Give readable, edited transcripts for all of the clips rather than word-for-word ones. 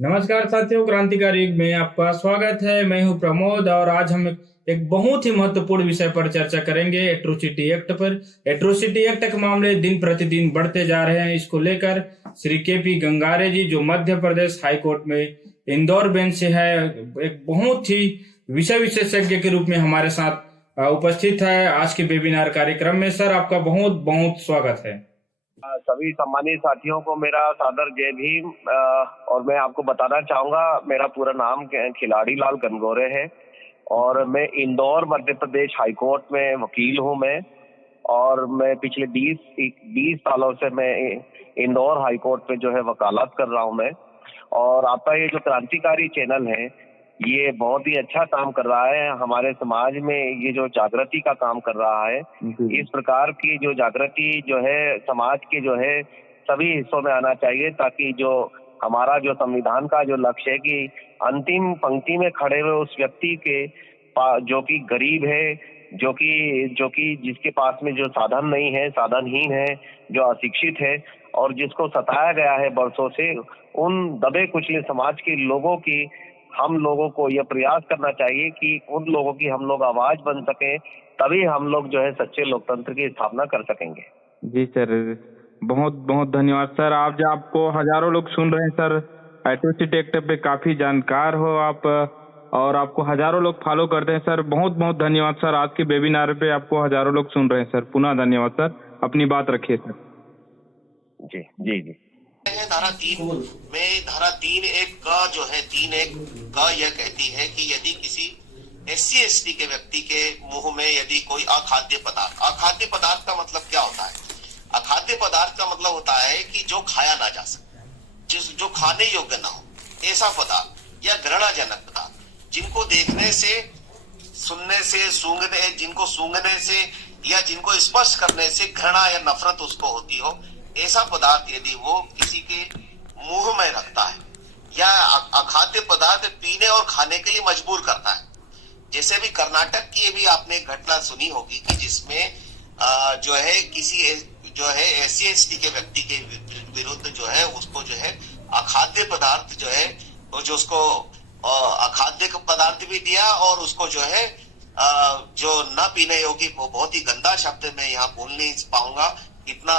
नमस्कार साथियों, क्रांतिकारी युग में आपका स्वागत है। मैं हूं प्रमोद और आज हम एक बहुत ही महत्वपूर्ण विषय पर चर्चा करेंगे, एट्रोसिटी एक्ट पर। एट्रोसिटी एक्ट के मामले दिन प्रतिदिन बढ़ते जा रहे हैं। इसको लेकर श्री के.पी. गंगारे जी, जो मध्य प्रदेश हाई कोर्ट में इंदौर बेंच से है, एक बहुत ही विषय विशेषज्ञ के रूप में हमारे साथ उपस्थित है आज के वेबिनार कार्यक्रम में। सर, आपका बहुत बहुत स्वागत है। सभी सम्मानित साथियों को मेरा सादर जय भीम। और मैं आपको बताना चाहूंगा, मेरा पूरा नाम खिलाड़ी लाल गनगोरे है और मैं इंदौर मध्य प्रदेश हाई कोर्ट में वकील हूं। और मैं पिछले 20 सालों से मैं इंदौर हाई कोर्ट में जो है वकालत कर रहा हूं मैं। और आपका ये जो क्रांतिकारी चैनल है, ये बहुत ही अच्छा काम कर रहा है। हमारे समाज में ये जो जागृति का काम कर रहा है, इस प्रकार की जो जागृति जो है समाज के जो है सभी हिस्सों में आना चाहिए, ताकि जो हमारा जो संविधान का जो लक्ष्य है कि अंतिम पंक्ति में खड़े हुए उस व्यक्ति के जो कि गरीब है, जो कि जिसके पास में जो साधन नहीं है, साधनहीन है, जो अशिक्षित है और जिसको सताया गया है बरसों से, उन दबे कुचले समाज के लोगों की हम लोगों को यह प्रयास करना चाहिए कि उन लोगों की हम लोग आवाज बन सके, तभी हम लोग जो है सच्चे लोकतंत्र की स्थापना कर सकेंगे। जी सर, बहुत बहुत धन्यवाद सर। आप जो आपको हजारों लोग सुन रहे हैं सर, एट्रोसिटी एक्ट पे काफी जानकार हो आप और आपको हजारों लोग फॉलो करते हैं सर। बहुत बहुत धन्यवाद सर। आज के वेबिनार पे आपको हजारों लोग सुन रहे हैं सर। पुनः धन्यवाद सर। अपनी बात रखिए सर। जी जी जी। धारा 3 में धारा 3(1) का जो है 3(1) का यह कहती है कि यदि किसी SC/ST के व्यक्ति के मुंह में यदि कोई अखाद्य पदार्थ का मतलब क्या होता है? अखाद्य पदार्थ का मतलब होता है कि जो खाया ना जा सके, जो खाने योग्य ना हो, ऐसा पदार्थ या घृणाजनक पदार्थ, जिनको देखने से, सुनने से, जिनको सूंघने से या जिनको स्पर्श करने से घृणा या नफरत उसको होती हो, ऐसा पदार्थ यदि वो किसी के मुंह में रखता है या अखाद्य पदार्थ पीने और खाने के लिए मजबूर करता है। जैसे भी कर्नाटक की भी आपने एक घटना सुनी होगी कि जिसमें जो है किसी जो है SC/ST के व्यक्ति के विरुद्ध जो है उसको जो है अखाद्य पदार्थ जो है जो उसको अखाद्य पदार्थ भी दिया और उसको जो है जो न पीने योग्य, वो बहुत ही गंदा शब्द मैं यहाँ बोल नहीं पाऊंगा, इतना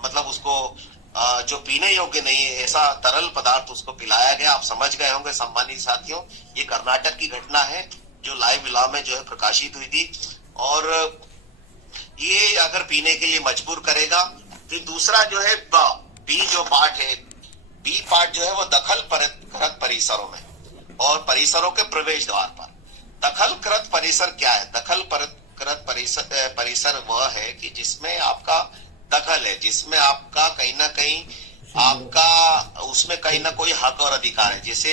मतलब उसको जो पीने योग्य नहीं है ऐसा तरल पदार्थ उसको पिलाया गया। आप समझ गए होंगे सम्मानित साथियों, ये कर्नाटक की घटना है जो लाइव लॉ में जो है प्रकाशित हुई थी। और ये अगर पीने के लिए मजबूर करेगा। फिर दूसरा जो है बी जो पार्ट है, बी पार्ट जो है वो दखलकृत परिसरों में और परिसरों के प्रवेश द्वार पर। दखलकृत परिसर क्या है? दखलकृत परिसर वह है कि जिसमें आपका दखल है, जिसमें आपका कहीं ना कहीं आपका उसमें कहीं ना कोई हक और अधिकार है। जैसे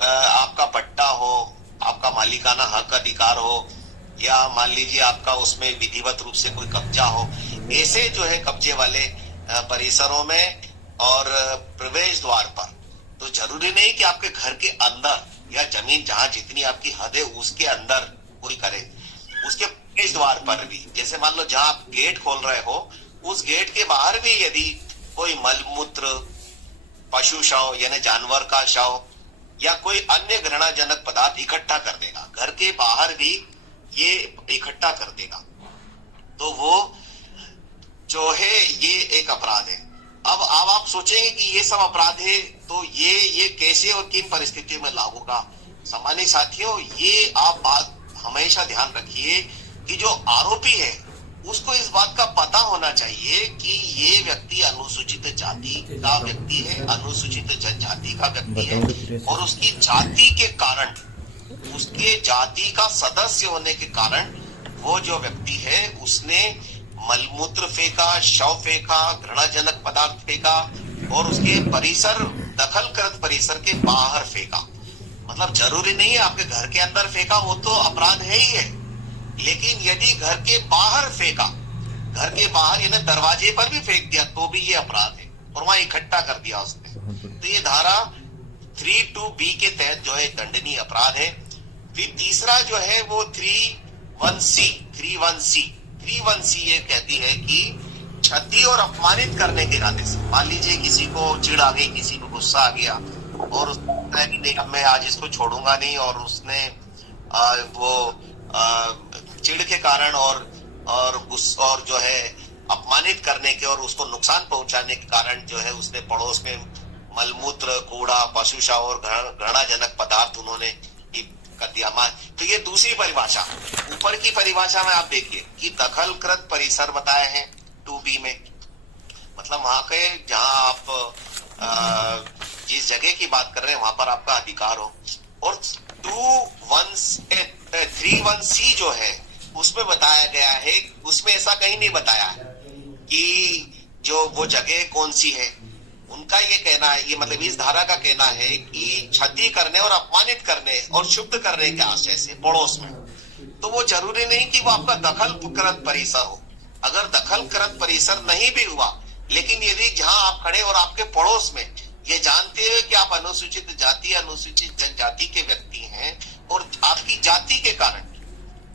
आपका पट्टा हो, आपका मालिकाना हक अधिकार हो, या मान लीजिए आपका उसमें विधिवत रूप से कोई कब्जा हो, ऐसे जो है कब्जे वाले परिसरों में और प्रवेश द्वार पर। तो जरूरी नहीं कि आपके घर के अंदर या जमीन जहां जितनी आपकी हद है उसके अंदर कोई करे, उसके प्रवेश द्वार पर भी। जैसे मान लो जहां आप गेट खोल रहे हो, उस गेट के बाहर भी यदि कोई मलमूत्र, पशु शव यानी जानवर का शव या कोई अन्य घृणाजनक पदार्थ इकट्ठा कर देगा, घर के बाहर भी ये इकट्ठा कर देगा, तो वो जो है ये एक अपराध है। अब आप सोचेंगे कि ये सब अपराध है, तो ये कैसे और किन परिस्थितियों में लागू होगा? सम्मानित साथियों, ये आप बात हमेशा ध्यान रखिए कि जो आरोपी है उसको इस बात का पता होना चाहिए कि ये व्यक्ति अनुसूचित जाति का व्यक्ति है, अनुसूचित जनजाति का व्यक्ति है, और उसकी जाति के कारण, उसके जाति का सदस्य होने के कारण वो जो व्यक्ति है उसने मलमूत्र फेंका, शव फेंका, घृणाजनक पदार्थ फेंका और उसके परिसर, दखलकृत परिसर के बाहर फेंका। मतलब जरूरी नहीं है आपके घर के अंदर फेंका, वो तो अपराध है ही है, लेकिन यदि घर के बाहर फेंका, घर के बाहर यानी दरवाजे पर भी फेंक दिया, तो भी ये अपराध है और वहां इकट्ठा कर दिया उसने, तो ये धारा 3(2)B के तहत जो है दंडनीय अपराध है। फिर तीसरा जो है वो 3(1)C ये कहती है कि क्षति और अपमानित करने के इरादे से, मान लीजिए किसी को चिढ़ आ गई, किसी को गुस्सा आ गया, और उसको लगता है कि नहीं अब मैं आज इसको छोड़ूंगा नहीं, और उसने चिढ़ के कारण और जो है अपमानित करने के और उसको नुकसान पहुंचाने के कारण जो है उसने पड़ोस में मलमूत्र, कूड़ा, पशुशा और घृणाजनक पदार्थ उन्होंने कर दिया। तो ये दूसरी परिभाषा। ऊपर की परिभाषा में आप देखिए कि दखलकृत परिसर बताए हैं 2B में, मतलब वहां के जहां आप जिस जगह की बात कर रहे हैं वहां पर आपका अधिकार हो। और 31C जो है उसमें बताया गया है, उसमें ऐसा कहीं नहीं बताया है कि जो वो जगह कौन सी है। उनका ये कहना है, ये मतलब इस धारा का कहना है कि क्षति करने और अपमानित करने और क्षुब्ध करने के आशय से पड़ोस में, तो वो जरूरी नहीं कि वो आपका दखलकृत परिसर हो। अगर दखलकृत परिसर नहीं भी हुआ, लेकिन यदि जहां आप खड़े और आपके पड़ोस में ये जानते हुए कि आप अनुसूचित जाति, अनुसूचित जनजाति के व्यक्ति हैं और आपकी जाति के कारण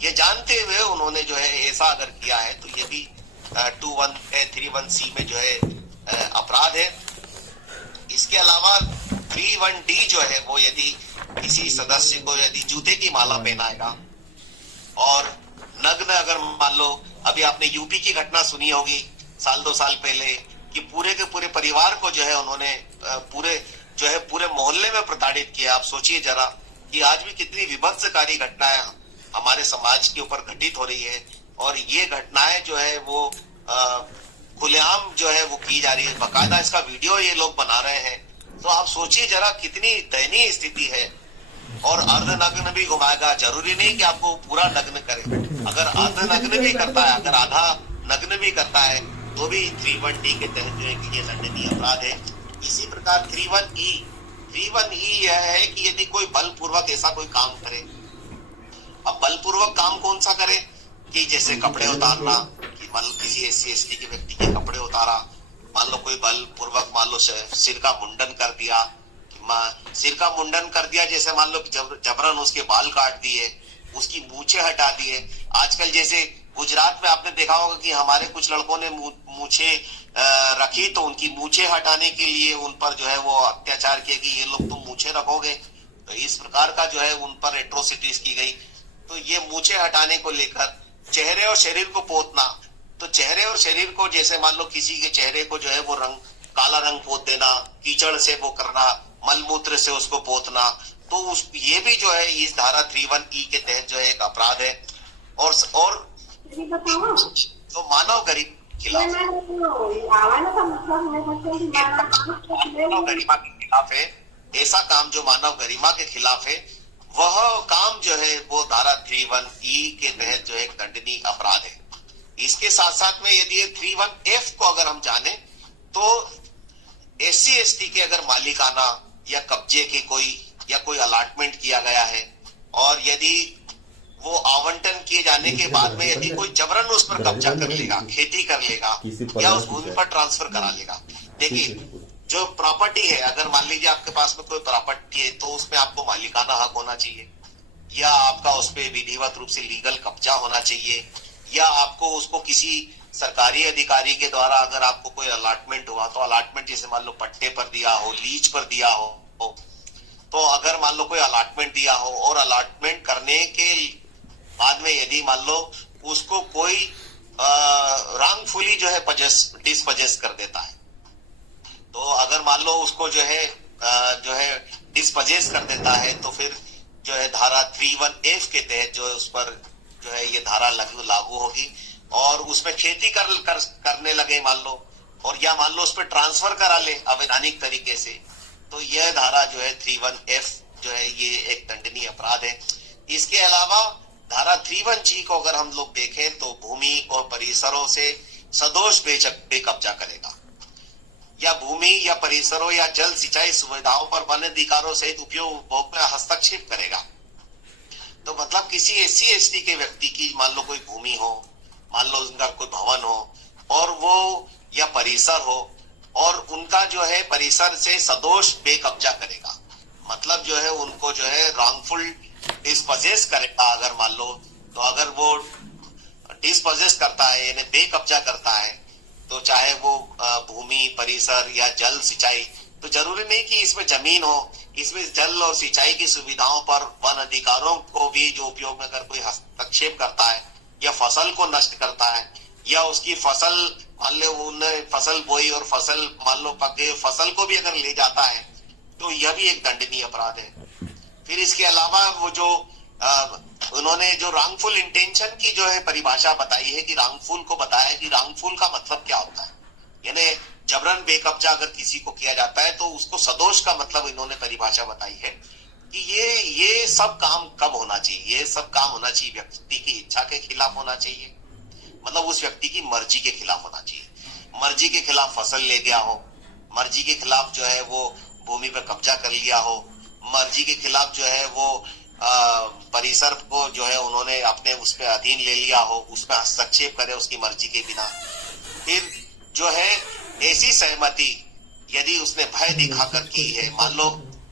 ये जानते हुए उन्होंने जो है ऐसा अगर किया है, तो ये भी 31C में जो है अपराध है। इसके अलावा 31D जो है वो यदि किसी सदस्य को यदि जूते की माला पहनाएगा और नग्न, अगर मान लो अभी आपने यूपी की घटना सुनी होगी साल 2 साल पहले कि पूरे के पूरे परिवार को जो है उन्होंने पूरे मोहल्ले में प्रताड़ित किया। आप सोचिए जरा कि आज भी कितनी विभत्सकारी घटनाएं हमारे समाज के ऊपर घटित हो रही है, और ये घटनाएं जो है वो खुलेआम जो है वो की जा रही है, बाकायदा इसका वीडियो ये लोग बना रहे हैं। तो आप सोचिए जरा कितनी दयनीय स्थिति है। और अर्धनग्न भी घुमाएगा, जरूरी नहीं कि आपको पूरा नग्न करे, अगर अर्धनग्न भी करता है, अगर आधा नग्न भी करता है तो भी 31D के तहत जो है कि ये दंडनीय अपराध है। इसी प्रकार 31E यह है कि यदि कोई बलपूर्वक ऐसा कोई काम करे। अब बलपूर्वक काम कौन सा करे कि जैसे कपड़े उतारना, कि मान लो किसी SC/ST के व्यक्ति के कपड़े उतारा, मान लो कोई बलपूर्वक मान लो सिर का मुंडन कर दिया, जैसे मान लो जबरन उसके बाल काट दिए, उसकी मूछें हटा दिए। आजकल जैसे गुजरात में आपने देखा होगा कि हमारे कुछ लड़कों ने मूछें रखी, तो उनकी मूछें हटाने के लिए उन पर जो है वो अत्याचार किया कि ये लोग तुम मूछें रखोगे, तो इस प्रकार का जो है उन पर एट्रोसिटीज की गई। तो ये मूछें हटाने को लेकर चेहरे और शरीर को पोतना, तो चेहरे और शरीर को जैसे मान लो किसी के चेहरे को जो है वो काला रंग पोत देना, कीचड़ से वो करना, मलमूत्र से उसको पोतना, तो ये भी जो है इस धारा 31E के तहत जो है एक अपराध है। और तो मानव गरिमा के खिलाफ है, ऐसा काम जो मानव गरिमा के खिलाफ है, वह काम जो है वो धारा 31E के तहत जो है दंडनीय अपराध है। इसके साथ साथ में यदि 31F को अगर हम जाने तो SC/ST के अगर मालिकाना या कब्जे की कोई अलॉटमेंट किया गया है, और यदि वो आवंटन किए जाने के बाद में यदि कोई जबरन उस पर कब्जा कर लेगा, खेती कर लेगा या उस भूमि पर ट्रांसफर करा लेगा। देखिए जो प्रॉपर्टी है, अगर मान लीजिए आपके पास में कोई प्रॉपर्टी है तो उसमें आपको मालिकाना हक होना चाहिए, या आपका उस पर विधिवत रूप से लीगल कब्जा होना चाहिए, या आपको उसको किसी सरकारी अधिकारी के द्वारा अगर आपको कोई अलॉटमेंट हुआ तो अलॉटमेंट जैसे मान लो पट्टे पर दिया हो, लीज पर दिया हो, तो अगर मान लो कोई अलॉटमेंट दिया हो और अलॉटमेंट करने के बाद में यदि मान लो उसको कोई रॉन्गफुली जो है डिस्पजेस कर देता है, तो अगर मान लो उसको जो है डिस्पजेस कर देता है, तो फिर जो है धारा 31F के तहत जो है उस पर जो है ये धारा लागू होगी। और उसमें खेती करने लगे मान लो, और या मान लो उस पर ट्रांसफर करा ले अवैधानिक तरीके से, तो यह धारा जो है 31F जो है ये एक दंडनीय अपराध है। इसके अलावा धारा 31G को अगर हम लोग देखें तो भूमि और परिसरों से सदोष बेकब्जा करेगा, या भूमि या परिसरों या जल सिंचाई सुविधाओं पर वन अधिकारों सहित उपयोग में हस्तक्षेप करेगा। तो मतलब किसी SC/ST के व्यक्ति की मान लो कोई भूमि हो, मान लो उनका कोई भवन हो और वो या परिसर हो, और उनका जो है परिसर से सदोष बेकब्जा करेगा, मतलब जो है उनको जो है रॉन्गफुल डिस्पजेस करेगा। अगर मान लो तो अगर वो डिस्पजेस करता है यानी बेकब्जा करता है, तो चाहे वो भूमि, परिसर या जल सिंचाई तो जरूरी नहीं कि इसमें जमीन हो, इसमें जल और सिंचाई की सुविधाओं पर वन अधिकारों को भी जो उपयोग में अगर कोई हस्तक्षेप करता है या फसल को नष्ट करता है या उसकी फसल मान लो उन्होंने फसल बोई और फसल मान लो पके फसल को भी अगर ले जाता है तो यह भी एक दंडनीय अपराध है। फिर इसके अलावा वो जो उन्होंने जो रॉन्गफुल इंटेंशन की जो है परिभाषा बताई है कि रॉन्गफुल को बताया कि रॉन्गफुल का मतलब क्या होता है, यानी जबरन बेकब्जा अगर किसी को किया जाता है तो उसको सदोष का मतलब इन्होंने परिभाषा बताई है कि ये सब काम कब होना चाहिए, ये सब काम होना चाहिए व्यक्ति की इच्छा के खिलाफ होना चाहिए, मतलब उस व्यक्ति की मर्जी के खिलाफ होना चाहिए। मर्जी के खिलाफ फसल ले गया हो, मर्जी के खिलाफ जो है वो भूमि पर कब्जा कर लिया हो, मर्जी के खिलाफ जो है वो परिसर को जो है उन्होंने अपने उसमें अधीन ले लिया हो, उसमें हस्तक्षेप करे उसकी मर्जी के बिना। फिर जो है ऐसी सहमति यदि उसने भय दिखाकर की है, मान लो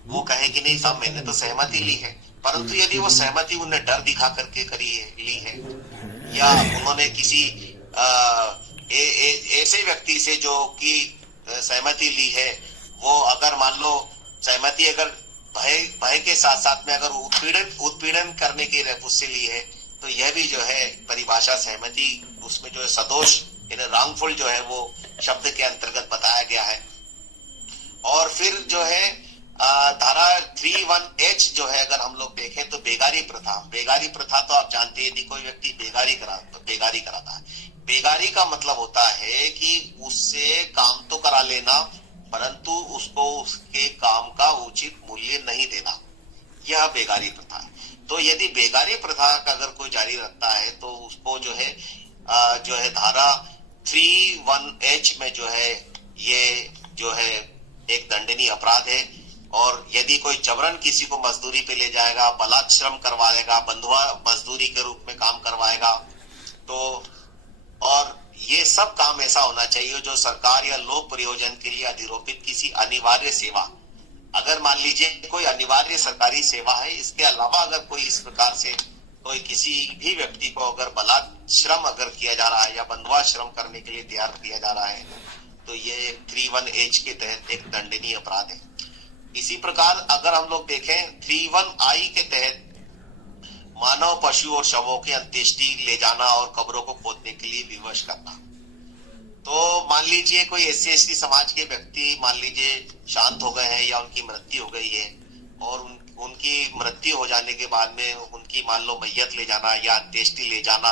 वो कहे कि नहीं साहब मैंने तो सहमति ली है, परंतु यदि वो सहमति उन्हें डर दिखा करके ली है या उन्होंने किसी ऐसे व्यक्ति से जो कि सहमति ली है वो अगर मान लो सहमति अगर भय के साथ साथ में अगर उत्पीड़न करने की उससे ली है तो यह भी जो है परिभाषा सहमति उसमें जो है सदोष यानी रॉन्गफुल जो है वो शब्द के अंतर्गत बताया गया है। और फिर जो है धारा 31H जो है अगर हम लोग देखें तो बेगारी प्रथा तो आप जानते हैं यदि कोई व्यक्ति बेगारी कराता है, बेगारी का मतलब होता है कि उससे काम तो करा लेना परंतु उसको उसके काम का उचित मूल्य नहीं देना, यह बेगारी प्रथा है। तो यदि बेगारी प्रथा का अगर कोई जारी रखता है तो उसको जो है धारा 31H में जो है ये जो है एक दंडनीय अपराध है। और यदि कोई जबरन किसी को मजदूरी पे ले जाएगा, बलात् श्रम करवाएगा, बंधुआ मजदूरी के रूप में काम करवाएगा, तो और ये सब काम ऐसा होना चाहिए जो सरकार या लोक प्रयोजन के लिए अधिरोपित किसी अनिवार्य सेवा, अगर मान लीजिए कोई अनिवार्य सरकारी सेवा है, इसके अलावा अगर कोई इस प्रकार से कोई किसी भी व्यक्ति को अगर बलात् श्रम अगर किया जा रहा है या बंधुआ श्रम करने के लिए तैयार किया जा रहा है तो ये 31H के तहत एक दंडनीय अपराध है। इसी प्रकार अगर हम लोग देखें 31I के तहत मानव, पशु और शवों के अंत्येष्टि ले जाना और कब्रों को खोदने के लिए विवश करना। तो मान लीजिए कोई SC/ST समाज के व्यक्ति मान लीजिए शांत हो गए हैं या उनकी मृत्यु हो गई है और उनकी मृत्यु हो जाने के बाद में उनकी मान लो मैयत ले जाना या अंत्येष्टि ले जाना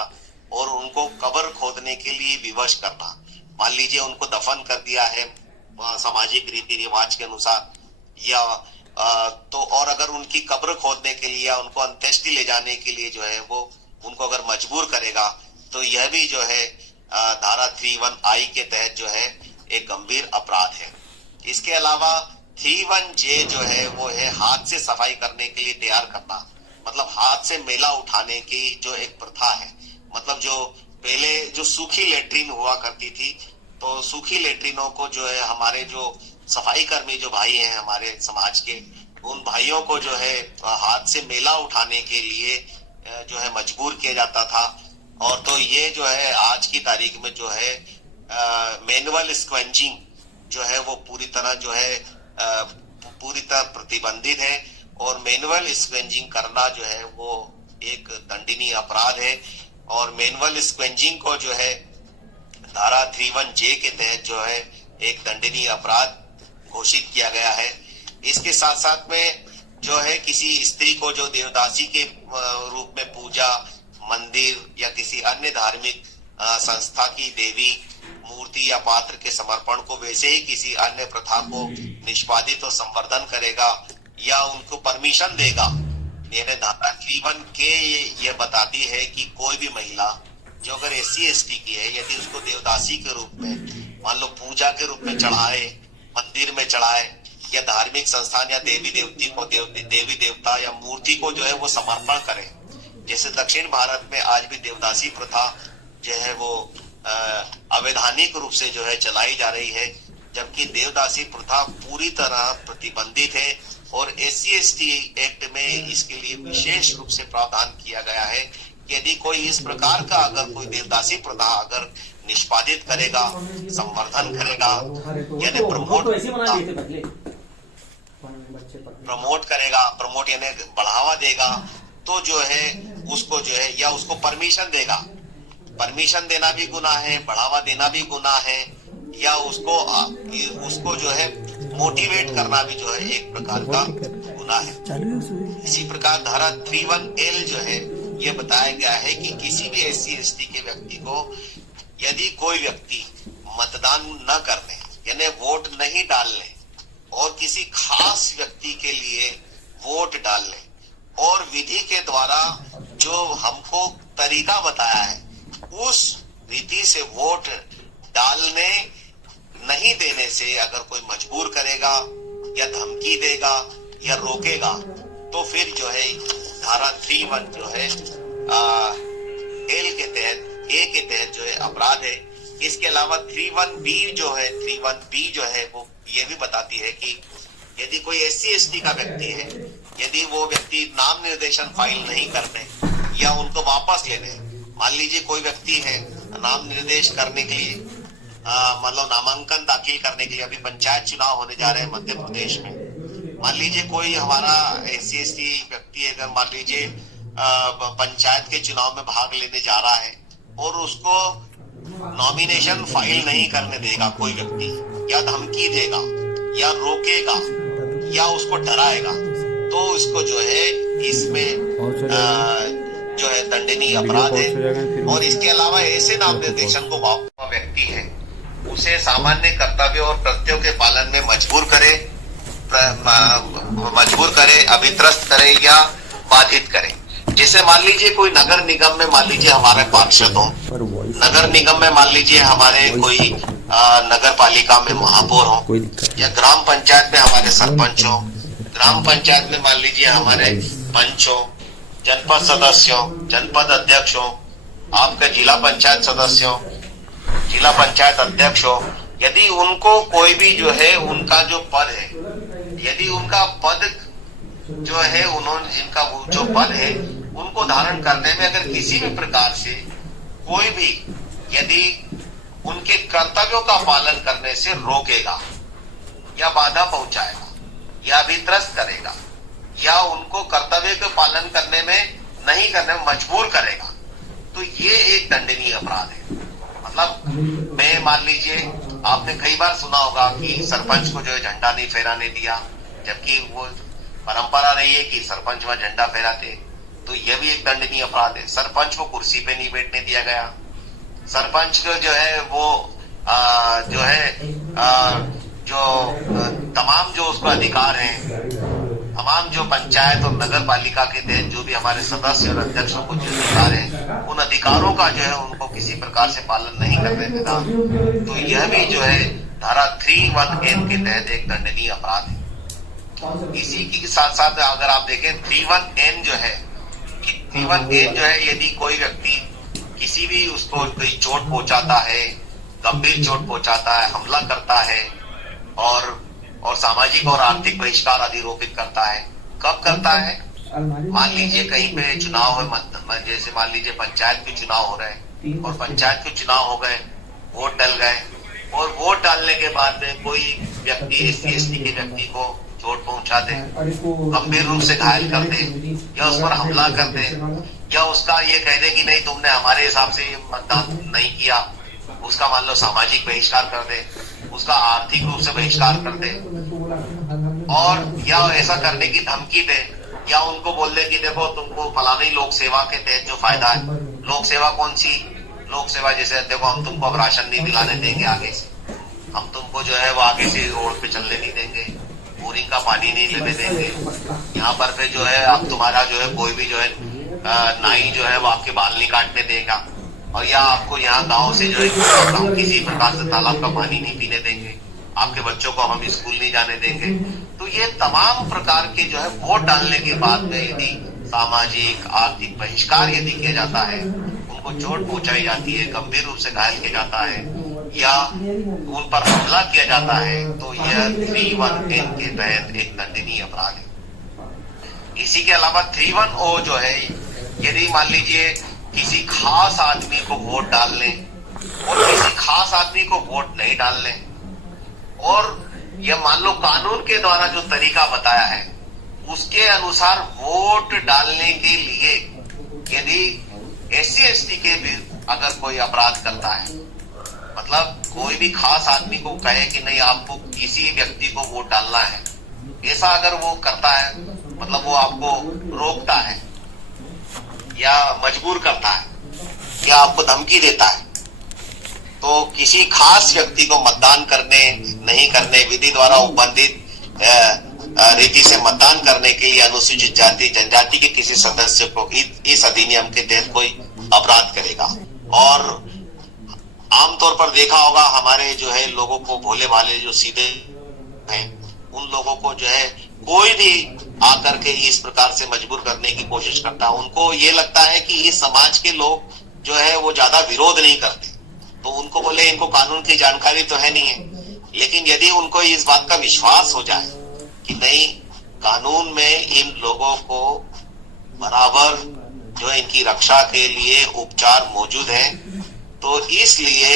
और उनको कब्र खोदने के लिए विवश करना। मान लीजिए उनको दफन कर दिया है सामाजिक रीति रिवाज के अनुसार या तो और अगर उनकी कब्र खोदने के लिए या उनको अंत्येष्टि ले जाने के लिए जो है वो उनको अगर मजबूर करेगा तो यह भी जो है धारा 31I के तहत जो है एक गंभीर अपराध है। इसके अलावा 31J जो है वो है हाथ से सफाई करने के लिए तैयार करना, मतलब हाथ से मेला उठाने की जो एक प्रथा है। मतलब जो पहले जो सूखी लेट्रिन हुआ करती थी तो सूखी लेट्रिनों को जो है हमारे जो सफाई कर्मी जो भाई हैं हमारे समाज के, उन भाइयों को जो है हाथ से मेला उठाने के लिए जो है मजबूर किया जाता था। और तो ये जो है आज की तारीख में जो है मैनुअल स्क्वेंजिंग जो है वो पूरी तरह जो है पूरी तरह प्रतिबंधित है और मैनुअल स्क्वेंजिंग करना जो है वो एक दंडनीय अपराध है। और मैनुअल स्क्वेंजिंग को जो है धारा 31J के तहत जो है एक दंडनीय अपराध घोषित किया गया है। इसके साथ साथ में जो है किसी स्त्री को जो देवदासी के रूप में पूजा, मंदिर या किसी अन्य धार्मिक संस्था की देवी मूर्ति या पात्र के समर्पण को वैसे ही किसी अन्य प्रथा को निष्पादित और संवर्धन करेगा या उनको परमिशन देगा। यानी धारा 31K ये बताती है कि कोई भी महिला जो अगर SC/ST की है यदि उसको देवदासी के रूप में मान लो पूजा के रूप में चढ़ाए, मंदिर में चढ़ाए या धार्मिक संस्थान या देवी देवता या मूर्ति को जो है वो समर्पण करे। जैसे दक्षिण भारत में आज भी देवदासी प्रथा जो है वो अवैधानिक रूप से जो है चलाई जा रही है, जबकि देवदासी प्रथा पूरी तरह प्रतिबंधित है और SC/ST एक्ट में इसके लिए विशेष रूप से प्रावधान किया गया है कि यदि कोई इस प्रकार का अगर कोई देवदासी प्रथा अगर निष्पादित करेगा, संवर्धन करेगा, यानी प्रमोट करेगा, प्रमोट यानी बढ़ावा देगा, तो जो है उसको जो है या उसको परमिशन देगा। परमिशन देना भी गुनाह है, बढ़ावा देना भी गुनाह है, या उसको जो है मोटिवेट करना भी जो है एक प्रकार का गुनाह है। इसी प्रकार धारा 31L जो है ये बताया गया है कि किसी भी SC/ST के व्यक्ति को यदि कोई व्यक्ति मतदान न करने यानी वोट नहीं डालने और किसी खास व्यक्ति के लिए वोट डालने और विधि के द्वारा जो हमको तरीका बताया है उस विधि से वोट डालने नहीं देने से अगर कोई मजबूर करेगा या धमकी देगा या रोकेगा तो फिर जो है धारा 31 जो है A के तहत जो है अपराध है। इसके अलावा 31B जो है वो ये भी बताती है कि यदि कोई SC/ST का व्यक्ति है, यदि वो व्यक्ति नाम निर्देशन फाइल नहीं करने या उनको वापस लेने, मान लीजिए कोई व्यक्ति है नाम निर्देश करने के लिए मतलब नामांकन दाखिल करने के लिए, अभी पंचायत चुनाव होने जा रहे हैं मध्य प्रदेश में, मान लीजिए कोई हमारा SC/ST व्यक्ति अगर मान लीजिए पंचायत के चुनाव में भाग लेने जा रहा है और उसको नॉमिनेशन फाइल नहीं करने देगा कोई व्यक्ति, या धमकी देगा या रोकेगा या उसको डराएगा, तो इसको जो है इसमें जो है दंडनीय अपराध है। और इसके अलावा ऐसे नाम निर्देशन को व्यक्ति है उसे सामान्य कर्तव्य और कृत्यों के पालन में मजबूर करे, अभित्रस्त करे या बाधित करे। जैसे मान लीजिए कोई नगर निगम में मान लीजिए हमारे पार्षद हो, नगर निगम में मान लीजिए हमारे कोई नगर पालिका में महापौर हो, या ग्राम पंचायत में हमारे सरपंच हो, ग्राम पंचायत में मान लीजिए हमारे पंच हो, जनपद सदस्य हो, जनपद अध्यक्ष हो, आपका जिला पंचायत सदस्य हो, जिला पंचायत अध्यक्ष हो, यदि उनको कोई भी जो है उनका जो पद है, यदि उनका पद जो है उन्होंने जिनका जो पद है उनको धारण करने में अगर किसी भी प्रकार से कोई भी यदि उनके कर्तव्यों का पालन करने से रोकेगा या बाधा पहुंचाएगा या अभित्रस्त करेगा या उनको कर्तव्य के पालन करने में नहीं करने में मजबूर करेगा, तो ये एक दंडनीय अपराध है। मतलब मैं मान लीजिए आपने कई बार सुना होगा कि सरपंच को जो है झंडा नहीं फहराने दिया, जबकि वो परंपरा रही है कि सरपंच वहां झंडा फहराते, तो यह भी एक दंडनीय अपराध है। सरपंच को कुर्सी पे नहीं बैठने दिया गया, सरपंच को जो है वो जो तमाम जो उसका अधिकार है, तमाम जो पंचायत और नगर पालिका के तहत जो भी हमारे सदस्य और अध्यक्षों को जो अधिकार है उन अधिकारों का जो है उनको किसी प्रकार से पालन नहीं करने देना, तो यह भी जो है धारा 31N के तहत एक दंडनीय अपराध है। इसी के साथ साथ अगर आप देखें 31N जो है, 31N जो है यदि कोई व्यक्ति किसी भी उसको कोई चोट पहुंचाता है, गंभीर चोट पहुंचाता है, हमला करता है और सामाजिक और आर्थिक बहिष्कार आदि रोपित करता है, कब करता है? मान लीजिए कहीं पे चुनाव है, जैसे मान लीजिए पंचायत के चुनाव हो रहे हैं और पंचायत के चुनाव हो गए, वोट डल गए और वोट डालने के बाद में कोई व्यक्ति SC/ST के व्यक्ति को चोट पहुंचा दे, गंभीर रूप से घायल कर दे या उस पर हमला कर दे या उसका ये कह दे कि नहीं तुमने हमारे हिसाब से मतदान नहीं किया, उसका मान लो सामाजिक बहिष्कार कर दे, उसका आर्थिक रूप से बहिष्कार कर दे और या ऐसा करने की धमकी दे या उनको बोल दे कि देखो तुमको फलानी लोक सेवा के तहत जो फायदा है, लोक सेवा कौन सी लोक सेवा, जैसे देखो हम तुमको अब राशन नहीं दिलाने देंगे आगे से, हम तुमको जो है वो आगे से रोड पे चलने नहीं देंगे, बोरिंग का पानी नहीं लेने देंगे, यहाँ पर फिर जो है आप तुम्हारा जो है कोई भी जो है नाई जो है वो आपके बाल नहीं काटने देगा और या आपको यहाँ गांव से जो है किसी प्रकार से तालाब का पानी नहीं पीने देंगे, आपके बच्चों को हम स्कूल नहीं जाने देंगे। तो ये तमाम प्रकार के जो है वोट डालने के बाद में यदि सामाजिक आर्थिक बहिष्कार यदि किया जाता है, उनको चोट पहुंचाई जाती है, गंभीर रूप से घायल किया जाता है या उन पर हमला किया जाता है, तो यह 31N के तहत एक दंडनीय अपराध है। इसी के अलावा 31O जो है, यदि मान लीजिए किसी खास आदमी को वोट डालने और किसी खास आदमी को वोट नहीं डालने, और ये मान लो कानून के द्वारा जो तरीका बताया है उसके अनुसार वोट डालने के लिए यदि SC/ST के भी अगर कोई अपराध करता है, मतलब कोई भी खास आदमी को कहे कि नहीं आपको किसी व्यक्ति को वोट डालना है, ऐसा अगर वो करता है, मतलब वो आपको रोकता है या मजबूर करता है या आपको धमकी देता है, तो किसी खास व्यक्ति को मतदान करने नहीं करने, विधि द्वारा उपबंधित रीति से मतदान करने के लिए अनुसूचित जाति जनजाति के किसी सदस्य को इस अधिनियम के तहत कोई अपराध करेगा। और आमतौर पर देखा होगा हमारे जो है लोगों को, भोले भाले जो सीधे हैं, उन लोगों को जो है कोई भी आकर के इस प्रकार से मजबूर करने की कोशिश करता है, उनको ये लगता है कि इस समाज के लोग जो है वो ज्यादा विरोध नहीं करते, तो उनको बोले इनको कानून की जानकारी तो है नहीं है। लेकिन यदि उनको इस बात का विश्वास हो जाए कि नहीं, कानून में इन लोगों को बराबर जो है इनकी रक्षा के लिए उपचार मौजूद है, तो इसलिए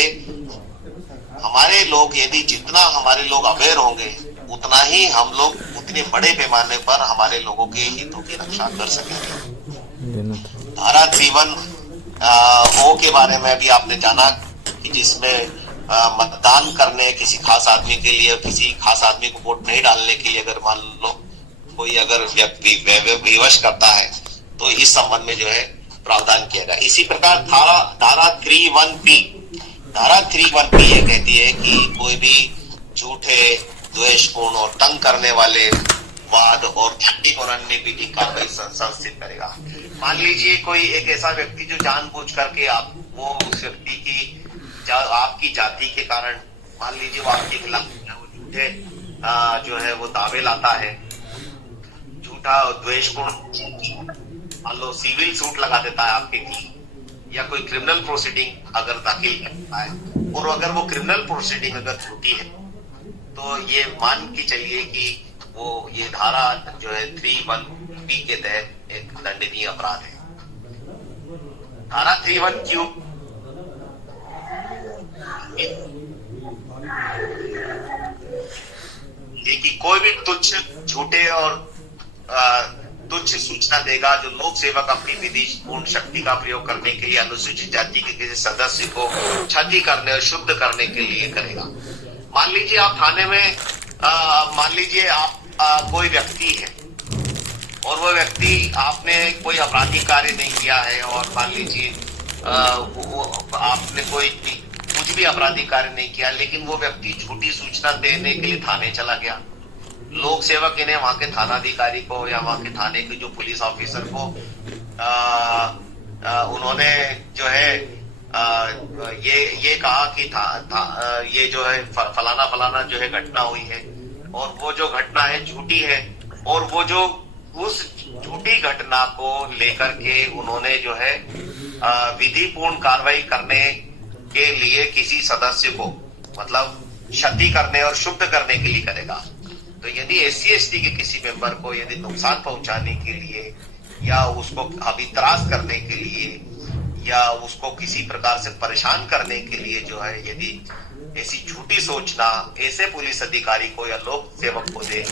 हमारे लोग, यदि जितना हमारे लोग अवेयर होंगे उतना ही हम लोग उतने बड़े पैमाने पर हमारे लोगों के हितों की रक्षा कर सकेंगे। धारा 3(1) के बारे में भी आपने जाना कि जिसमें मतदान करने किसी खास आदमी के लिए, किसी खास आदमी को वोट नहीं डालने के लिए अगर मान लो कोई अगर व्यक्ति विवश करता है तो इस संबंध में जो है प्रावधान किया गया। इसी प्रकार धारा 3(1)P ये कहती है कि कोई भी झूठे, द्वेषपूर्ण और तंग करने वाले वाद और ठट्टी और अन्य विधि कार्रवाई संस्थित करेगा। मान लीजिए कोई एक ऐसा व्यक्ति जो जानबूझ करके आप वो उस व्यक्ति की आपकी जाति के कारण, मान लीजिए वो आपके खिलाफ झूठे जो है वो दावे लाता है, झूठा द्वेषपूर्ण, मान लो सिविल सूट लगा देता है आपके खिलाफ, या कोई क्रिमिनल प्रोसीडिंग अगर दाखिल करता है, और अगर वो क्रिमिनल प्रोसीडिंग अगर झूठी है तो ये मान के चलिए कि वो ये धारा जो है 3(1)P के तहत एक दंडनीय अपराध है। धारा 3(1)Q ये कि कोई भी तुच्छ, झूठे और तुच्छ सूचना देगा जो लोक सेवक अपनी विधि पूर्ण शक्ति का प्रयोग करने के लिए अनुसूचित जाति के किसी सदस्य को क्षति करने और शुद्ध करने के लिए करेगा। मान लीजिए आप थाने में मान लीजिए आप कोई व्यक्ति है और वो व्यक्ति, आपने कोई आपराधिक कार्य नहीं किया है, और मान लीजिए आपने कोई कुछ भी आपराधिक कार्य नहीं किया, लेकिन वो व्यक्ति झूठी सूचना देने के लिए थाने चला गया। लोक सेवक इन्हें वहां के थानाधिकारी को या वहां के थाने के जो पुलिस ऑफिसर को उन्होंने जो है ये कहा कि ये जो है फलाना जो है घटना हुई है, और वो जो घटना है झूठी है, और वो जो उस झूठी घटना को लेकर के उन्होंने जो है विधि पूर्ण कार्रवाई करने के लिए किसी सदस्य को, मतलब क्षति करने और शुद्ध करने के लिए करेगा। तो यदि SC/ST के किसी मेंबर को यदि नुकसान पहुंचाने के लिए या उसको अभित्रास करने के लिए या उसको किसी प्रकार से परेशान करने के लिए जो है यदि ऐसी झूठी सूचना ऐसे पुलिस अधिकारी को या लोक सेवक को दे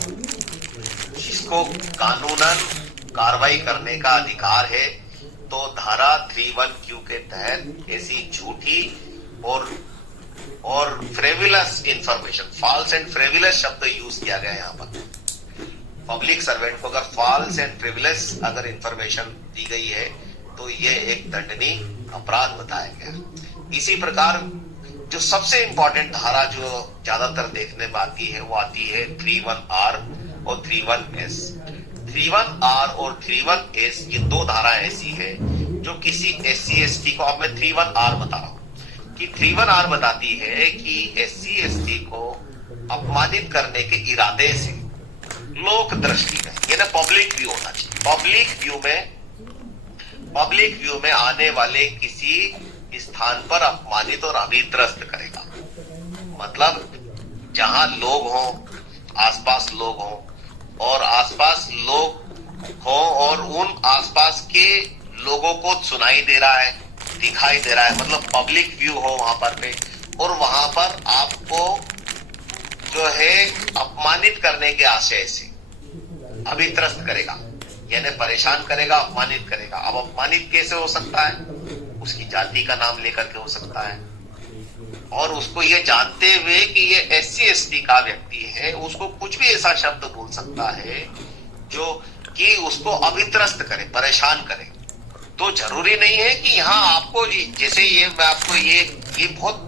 जिसको कानूनन कार्रवाई करने का अधिकार है, तो धारा 3(1)Q के तहत ऐसी झूठी और फ्रेविलस इंफॉर्मेशन, फॉल्स एंड फ्रेविलस शब्द यूज किया गया है यहाँ पर। पब्लिक सर्वेंट को अगर फॉल्स एंड फ्रेविलस अगर इंफॉर्मेशन दी गई है तो ये एक दंडनीय अपराध बताया गया। इसी प्रकार जो सबसे इंपॉर्टेंट धारा जो ज्यादातर देखने में आती है वो आती है 3(1)R और 3(1)S। 3(1)R और 3(1)S ये दो धारा ऐसी है जो किसी SC/ST को, अब मैं 3(1)R बता रहा हूं कि 3(1)R बताती है कि SC/ST को अपमानित करने के इरादे से लोक दृष्टि में, ये ना पब्लिक व्यू होना चाहिए, पब्लिक व्यू में आने वाले किसी स्थान पर अपमानित और अभित्रस्त करेगा। मतलब जहां लोग हों, आसपास लोग हों, और आसपास लोग हों और उन आसपास के लोगों को सुनाई दे रहा है दिखाई दे रहा है, मतलब पब्लिक व्यू हो वहां पर पे, और वहां पर आपको जो है अपमानित करने के आशय से अभित्रस्त करेगा, यानी परेशान करेगा, अपमानित करेगा। अब अपमानित कैसे हो सकता है? उसकी जाति का नाम लेकर के हो सकता है, और उसको ये जानते हुए कि ये SC/ST का व्यक्ति है, उसको कुछ भी ऐसा शब्द बोल सकता है जो कि उसको अभित्रस्त करे, परेशान करे। तो जरूरी नहीं है कि यहाँ आपको, जैसे ये मैं आपको ये बहुत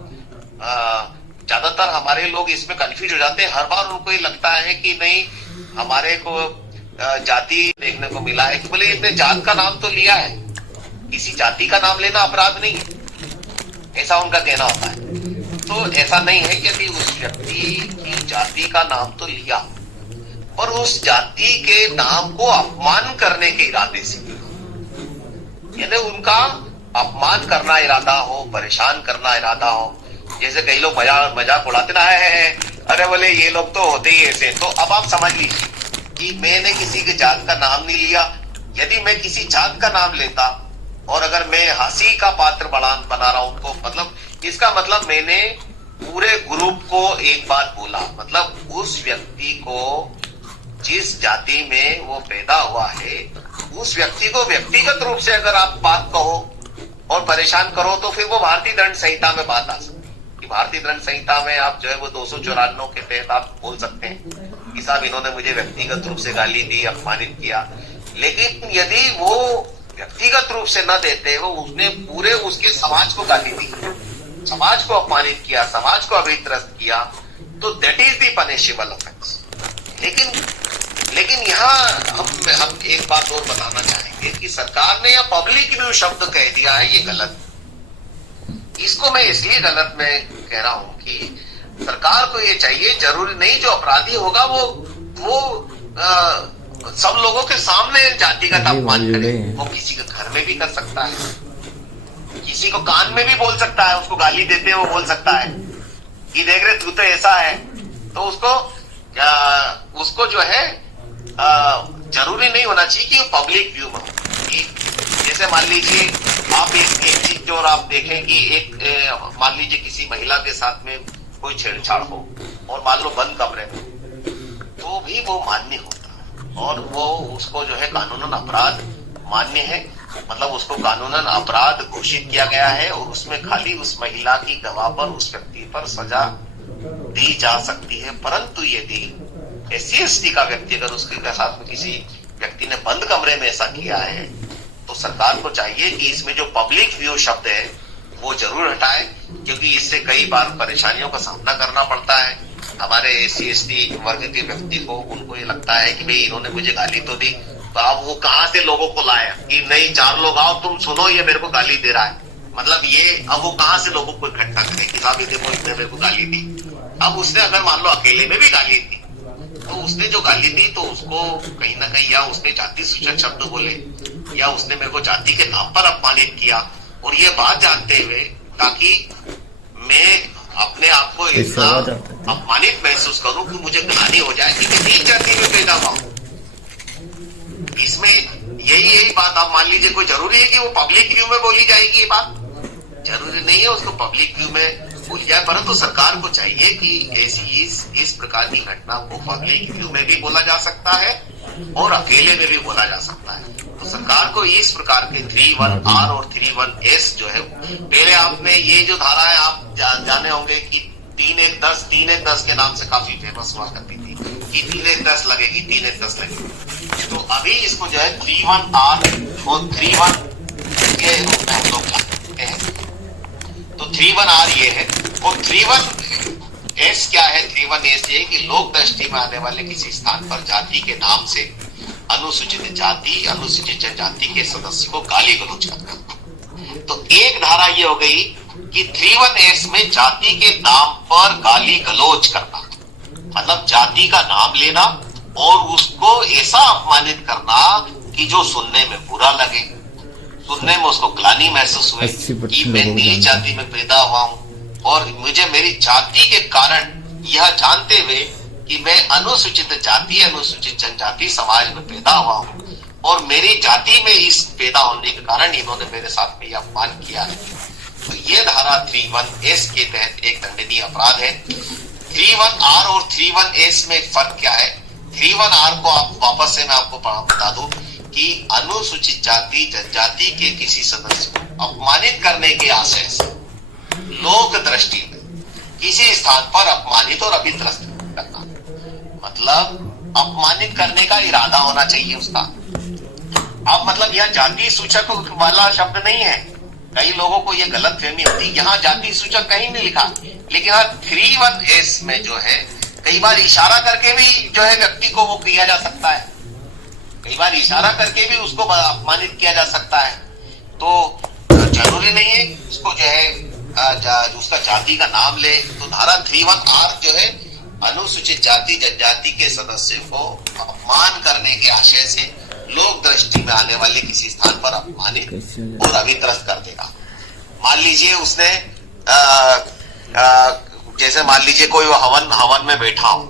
ज्यादातर हमारे लोग इसमें कंफ्यूज हो जाते हैं। हर बार उनको ये लगता है कि नहीं, हमारे को जाति देखने को मिला है कि बोले इसने जात का नाम तो लिया है, किसी जाति का नाम लेना अपराध नहीं है, ऐसा उनका कहना होता है। तो ऐसा नहीं है कि यदि उस व्यक्ति की जाति का नाम तो लिया, पर उस जाति के नाम को अपमान करने के इरादे से, यानी उनका अपमान करना इरादा हो, परेशान करना इरादा हो। जैसे कई लोग मजाक उड़ाते ना है, अरे बोले ये लोग तो होते ही ऐसे। तो अब आप समझ लीजिए कि मैंने किसी के जात का नाम नहीं लिया। यदि मैं किसी जात का नाम लेता और अगर मैं हंसी का पात्र बना रहा हूं, तो मतलब इसका मतलब मैंने पूरे ग्रुप को एक बात बोला, मतलब उस व्यक्ति को जिस जाति में वो पैदा हुआ है, उस व्यक्ति को व्यक्तिगत रूप से अगर आप बात कहो और परेशान करो, तो फिर वो भारतीय दंड संहिता में बात आ सकती है। कि भारतीय दंड संहिता में आप जो है वो 294 के तहत आप बोल सकते हैं कि साहब इन्होंने मुझे व्यक्तिगत रूप से गाली दी, अपमानित किया। लेकिन यदि वो व्यक्तिगत रूप से न देते हो, उसने पूरे उसके समाज को गाली दी, समाज को अपमानित किया, समाज को अभित्रस्त किया, तो that is the punishable offence. लेकिन यहाँ हम एक बात और बताना चाहेंगे कि सरकार ने यह पब्लिक व्यू शब्द कह दिया है, ये गलत। इसको मैं इसलिए गलत में कह रहा हूं कि सरकार को ये चाहिए, जरूरी नहीं जो अपराधी होगा वो सब लोगों के सामने जाति का अपमान करे। वो किसी के घर में भी कर सकता है, किसी को कान में भी बोल सकता है, उसको गाली देते हुए वो बोल सकता है कि देख रहे तू तो ऐसा है। तो उसको जो है जरूरी नहीं होना चाहिए कि वो पब्लिक व्यू में हो। जैसे मान लीजिए आप एक चीज जो आप देखें कि एक मान लीजिए किसी महिला के साथ में कोई छेड़छाड़ हो और मान लो बंद कमरे में, तो भी वो मान्य होता है और वो उसको जो है कानूनन अपराध मान्य है, मतलब उसको कानूनन अपराध घोषित किया गया है और उसमें खाली उस महिला की गवाह पर, उस व्यक्ति पर सजा दी जा सकती है। परंतु यदि SC/ST का व्यक्ति अगर उसके साथ में किसी व्यक्ति ने बंद कमरे में ऐसा किया है, तो सरकार को चाहिए कि इसमें जो पब्लिक व्यू शब्द है वो जरूर हटाए, क्योंकि इससे कई बार परेशानियों का सामना करना पड़ता है। हमारे SC/ST वर्ग के व्यक्ति को, उनको ये लगता है कि भाई इन्होंने मुझे गाली तो दी, तो अब वो कहाँ से लोगों को लाया कि नहीं 4 लोग आओ तुम सुनो ये मेरे को गाली दे रहा है, मतलब ये अब वो कहाँ से लोगों को इकट्ठा करे कि साहब देखो इसने मेरे को गाली दी। अब उसने अगर मान लो अकेले में भी गाली दी, तो उसने जो गाली दी तो उसको कहीं ना कहीं या उसने जाति सूचक शब्द बोले या उसने मेरे को जाति के नाम पर अपमानित किया, और ये बात जानते हुए ताकि मैं अपने आप को इतना अपमानित महसूस करूं कि मुझे ग्लानि हो जाए कि मैं नीच जाति में पैदा हुआ हूं। इसमें यही बात आप मान लीजिए, कोई जरूरी है कि वो पब्लिक व्यू में बोली जाएगी, ये बात जरूरी नहीं है उसको पब्लिक व्यू में बोली जाए। परंतु सरकार को चाहिए कि ऐसी इस प्रकार की घटना को पब्लिक व्यू में भी बोला जा सकता है और अकेले में भी बोला जा सकता है। तो सरकार को इस प्रकार के 31R और 31S जो है, पहले आपने ये जो धारा है आप जाने होंगे कि 3-1-10 के नाम से काफी फेमस हुआ करती थी कि 3-1-10 लगेगी, 3-1-10 लगेगी। तो अभी इसको जो है 31R और 31 के रूप में हम लोग जानते हैं। तो 31R ये है और 31S क्या है? 31S ये कि लोक दृष्टि में आने वाले किसी स्थान पर जाति के नाम से अनुसूचित जाति, अनुसूचित जनजाति के सदस्य को गाली गलौज करना। तो एक धारा ये हो गई कि 31S में जाति के नाम पर गाली गलौज करना, मतलब जाति का नाम लेना और उसको ऐसा अपमानित करना कि जो सुनने में बुरा लगे, सुनने में उसको ग्लानि महसूस हुए कि मैं नीच जाति में पैदा हुआ हूं और मुझे मेरी जाति के कारण यह जानते हुए कि मैं अनुसूचित जाति, अनुसूचित जनजाति समाज में पैदा हुआ हूं, और मेरी जाति में इस पैदा होने के कारण इन्होंने मेरे साथ में यह अपमान किया है। तो ये धारा 31S के तहत एक दंडनीय अपराध है। 31R और 31S में फर्क क्या है? 31R को आप वापस से मैं आपको बता दूं कि अनुसूचित जाति जनजाति के किसी सदस्य को अपमानित करने के आशय से लोक दृष्टि में किसी स्थान पर अपमानित और अभित्रस्त करना, मतलब अपमानित करने का इरादा होना चाहिए उसका। अब मतलब यह जाति सूचक वाला शब्द नहीं है, कई लोगों को यह गलत फहमी होती है। यहाँ जाति सूचक कहीं नहीं लिखा, लेकिन 31S में जो है कई बार इशारा करके भी जो है व्यक्ति को वो किया जा सकता है, कई बार इशारा करके भी उसको अपमानित किया जा सकता है। तो जरूरी नहीं है उसको जो है उसका जाति का नाम ले। तो धारा 31R जो है अनुसूचित जाति जनजाति के सदस्य को अपमान करने के आशय से लोक दृष्टि में आने वाले किसी स्थान पर अपमानित और अभित्रस्त कर देगा। मान लीजिए उसने जैसे मान लीजिए कोई हवन में बैठा हो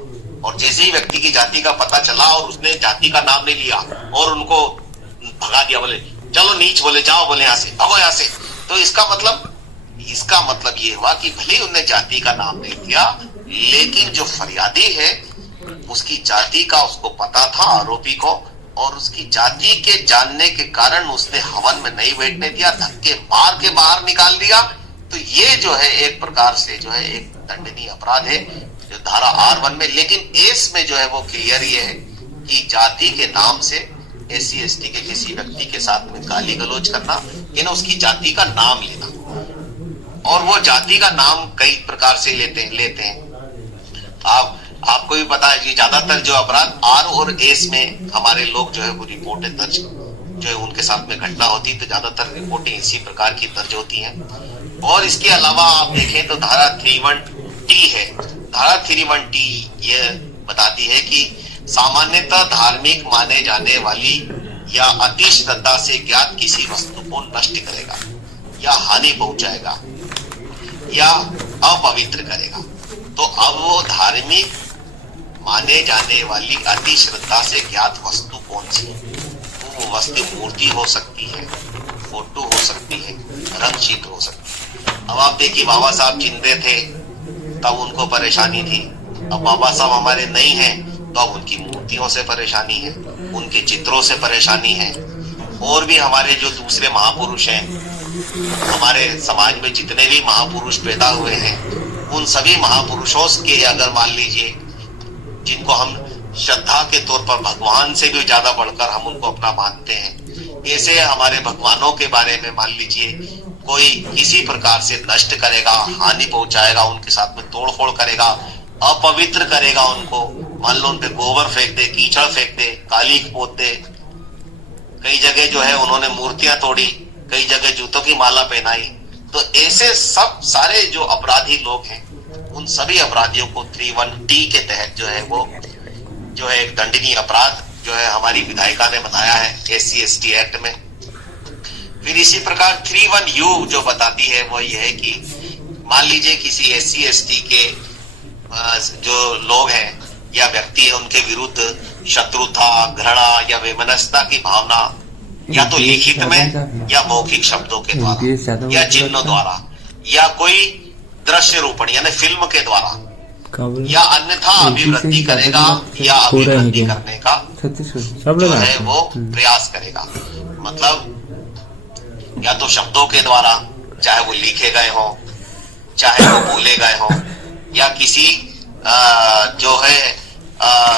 और जैसे ही व्यक्ति की जाति का पता चला और उसने जाति का नाम नहीं लिया और उनको भगा दिया, बोले चलो नीच, बोले जाओ, बोले यहाँ से भगो यहाँ से। तो इसका मतलब ये हुआ कि भले ही उन्होंने जाति का नाम नहीं दिया, लेकिन जो फरियादी है उसकी जाति का उसको पता था आरोपी को, और उसकी जाति के जानने के कारण उसने हवन में नहीं बैठने दिया, धक्के मार के बाहर निकाल दिया। तो ये जो है एक प्रकार से जो है एक दंडनीय अपराध है जो धारा R1 में। लेकिन एस में जो है वो क्लियर ये है कि जाति के नाम से SC/ST के किसी व्यक्ति के साथ में गाली गलौज करना, यानी उसकी जाति का नाम लेना, और वो जाति का नाम कई प्रकार से लेते हैं। आपको भी पता है कि ज्यादातर जो अपराध R और S में हमारे लोग जो है वो रिपोर्टें दर्ज जो है उनके साथ में घटना होती है, तो ज्यादातर रिपोर्टें इसी प्रकार की दर्ज होती हैं। और इसके अलावा आप देखें तो धारा 31T है। धारा 31T ये बताती है कि सामान्यतः धार्मिक माने जाने वाली या अति श्रद्धा से ज्ञात किसी वस्तु को नष्ट करेगा या हानि पहुंचाएगा या अपवित्र करेगा। तो अब वो धार्मिक माने जाने वाली अति श्रद्धा से ज्ञात वस्तु कौन सी है? तो वो वस्तु मूर्ति हो सकती है, फोटो हो सकती है, रंग चित्र हो सकती है। अब आप देखिए बाबा साहब जिंदे थे तब उनको परेशानी थी, अब बाबा साहब हमारे नहीं हैं तो अब उनकी मूर्तियों से परेशानी है, उनके चित्रों से परेशानी है। और भी हमारे जो दूसरे महापुरुष हैं, हमारे समाज में जितने भी महापुरुष पैदा हुए हैं, उन सभी महापुरुषों के अगर मान लीजिए जिनको हम श्रद्धा के तौर पर भगवान से भी ज्यादा बढ़कर हम उनको अपना मानते हैं, ऐसे हमारे भगवानों के बारे में मान लीजिए कोई किसी प्रकार से नष्ट करेगा, हानि पहुंचाएगा, उनके साथ में तोड़फोड़ करेगा, अपवित्र करेगा उनको, मान लो उन पे गोबर फेंक दे, कीचड़ फेंक दे, काली पोत दे, कई जगह जो है उन्होंने मूर्तियां तोड़ी, कई जगह जूतों की माला पहनाई। तो ऐसे सब सारे जो अपराधी लोग हैं उन सभी अपराधियों को 31T के तहत जो है वो जो है एक दंडनीय अपराध जो है हमारी विधायिका ने बताया है SC/ST एक्ट में। फिर इसी प्रकार 31U जो बताती है वो ये है कि मान लीजिए किसी SC/ST के जो लोग हैं या व्यक्ति है उनके विरुद्ध शत्रुता, घृणा या वैमनस्यता की भावना या तो लिखित में या मौखिक शब्दों के द्वारा या चिन्हों द्वारा या कोई दृश्य रूपण यानी फिल्म के द्वारा या अन्यथा अभिवृद्धि करेगा या अभिवृद्धि करने का जो है वो प्रयास करेगा। मतलब या तो शब्दों के द्वारा, चाहे वो लिखे गए हो, चाहे वो बोले गए हो, या किसी जो है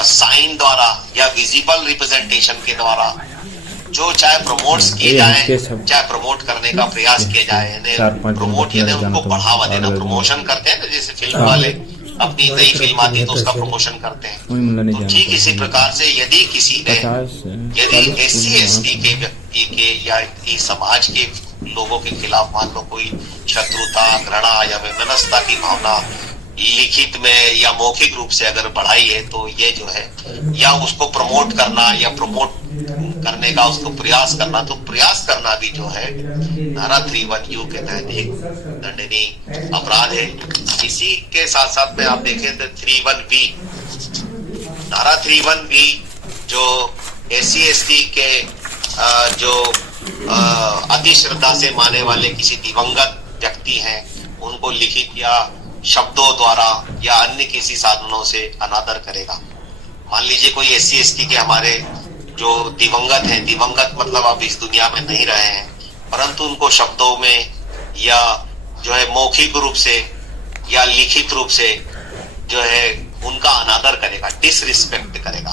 साइन द्वारा या विजिबल रिप्रेजेंटेशन के द्वारा जो चाहे प्रमोट्स किए जाए, चाहे प्रमोट करने का प्रयास किया जाए, प्रमोट यानी उनको बढ़ावा देना, प्रमोशन करते हैं ना, जैसे फिल्म वाले अपनी नई फिल्म आती है तो उसका प्रमोशन करते हैं। तो ठीक इसी प्रकार से यदि किसी ने यदि SC/ST के व्यक्ति के या समाज के लोगों के खिलाफ मान लो कोई शत्रुता, घृणा या वैमनस्यता की भावना लिखित में या मौखिक रूप से अगर बढ़ाई है तो ये जो है या उसको प्रमोट करना या प्रमोट करने का उसको प्रयास करना, तो प्रयास करना भी जो है धारा 31U के तहत एक दंडनीय अपराध है। इसी के साथ साथ में आप देखें तो 31B धारा 31B जो SC/ST के जो अति श्रद्धा से माने वाले किसी दिवंगत व्यक्ति हैं उनको लिखित या शब्दों द्वारा या अन्य किसी साधनों से अनादर करेगा। मान लीजिए कोई SC ST के हमारे जो दिवंगत हैं, दिवंगत मतलब अब इस दुनिया में नहीं रहे हैं, परंतु उनको शब्दों में या जो है मौखिक रूप से या लिखित रूप से जो है उनका अनादर करेगा, डिसरिस्पेक्ट करेगा।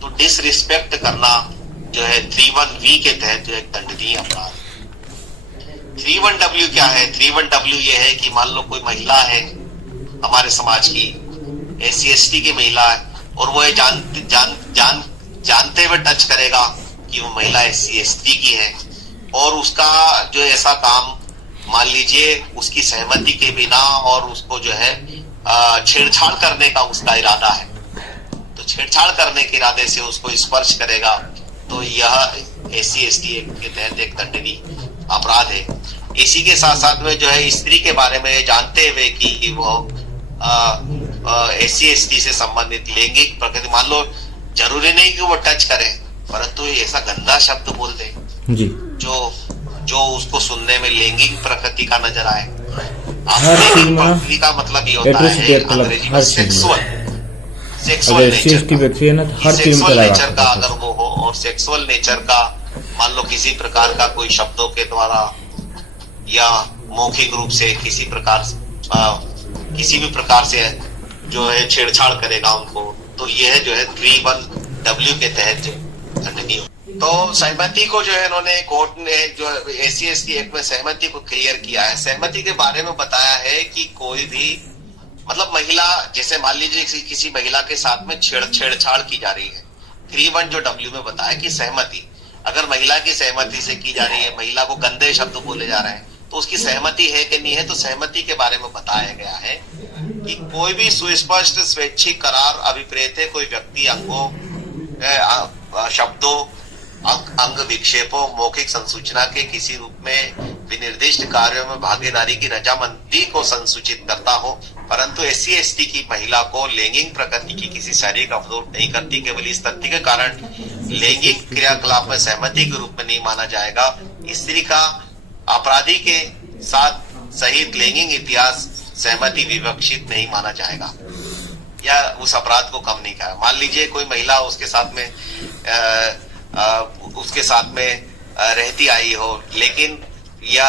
तो डिसरिस्पेक्ट करना जो है 31V के तहत जो एक दंडनीय अपराध। 31W क्या है? 31W ये है कि मान लो कोई महिला है हमारे समाज की, SC ST की महिला है, और वो जानते हुए टच करेगा कि वो महिला SC ST की है, और उसका जो ऐसा काम मान लीजिए उसकी सहमति के बिना और उसको जो है छेड़छाड़ करने का उसका इरादा है, तो छेड़छाड़ करने के इरादे से उसको स्पर्श करेगा, तो यह SC ST के तहत एक दंडनीय अपराध है। इसी के साथ साथ में जो है स्त्री के बारे में जानते हुए कि वो SC ST से संबंधित लैंगिक प्रकृति, मान लो जरूरी नहीं कि वो टच करे, परंतु ऐसा गंदा शब्द बोल दे जी जो उसको सुनने में लैंगिक प्रकृति का नजर आए। प्रकृति का मतलब ये होता है अंग्रेजी में सेक्सुअल नेचर का अगर वो हो, और सेक्सुअल नेचर का मान लो किसी प्रकार का कोई शब्दों के द्वारा या मौखिक रूप से किसी भी प्रकार से जो है छेड़छाड़ करेगा उनको, तो यह जो है 31W के तहत दंडनीय। तो सहमति को जो है इन्होंने कोर्ट ने जो SC ST एक्ट में सहमति को क्लियर किया है। सहमति के बारे में बताया है कि कोई भी मतलब महिला, जैसे मान लीजिए किसी महिला के साथ में छेड़छाड़ की जा रही है, 31 जो W में बताया कि सहमति, अगर महिला की सहमति से की जा रही है, महिला को गंदे शब्द बोले जा रहे हैं, तो उसकी सहमति है कि नहीं है। तो सहमति के बारे में बताया गया है कि कोई भी सुस्पष्ट स्वैच्छिक करार अभिप्रेत है, कोई व्यक्ति अंगों शब्दों अंग विक्षेपों मौखिक संसूचना के किसी रूप में विनिर्दिष्ट कार्यों में भागीदारी की रजामंदी को संसूचित करता हो, परंतु SC ST की महिला को लैंगिक प्रकृति की किसी शारीरिक अवरोध नहीं करती, केवल इस तथ्य के कारण लैंगिक क्रियाकलाप में सहमति के रूप में नहीं माना जाएगा। स्त्री का अपराधी के साथ सहित लैंगिक इतिहास सहमति विवक्षित नहीं माना जाएगा या उस अपराध को कम नहीं करेगा। मान लीजिए कोई महिला उसके साथ में रहती आई हो, लेकिन या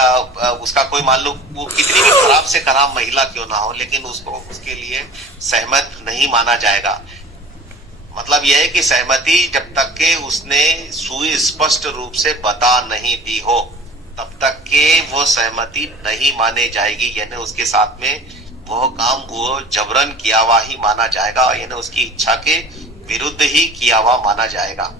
उसका कोई मान लो वो कितनी भी खराब से खराब महिला क्यों ना हो, लेकिन उसको उसके लिए सहमत नहीं माना जाएगा। मतलब यह है कि सहमति जब तक के उसने सुस्पष्ट रूप से बता नहीं दी हो, तब तक के वो सहमति नहीं माने जाएगी, यानी उसके साथ में वह काम वो जबरन किया हुआ ही माना जाएगा, यानी उसकी इच्छा के विरुद्ध ही किया हुआ माना जाएगा।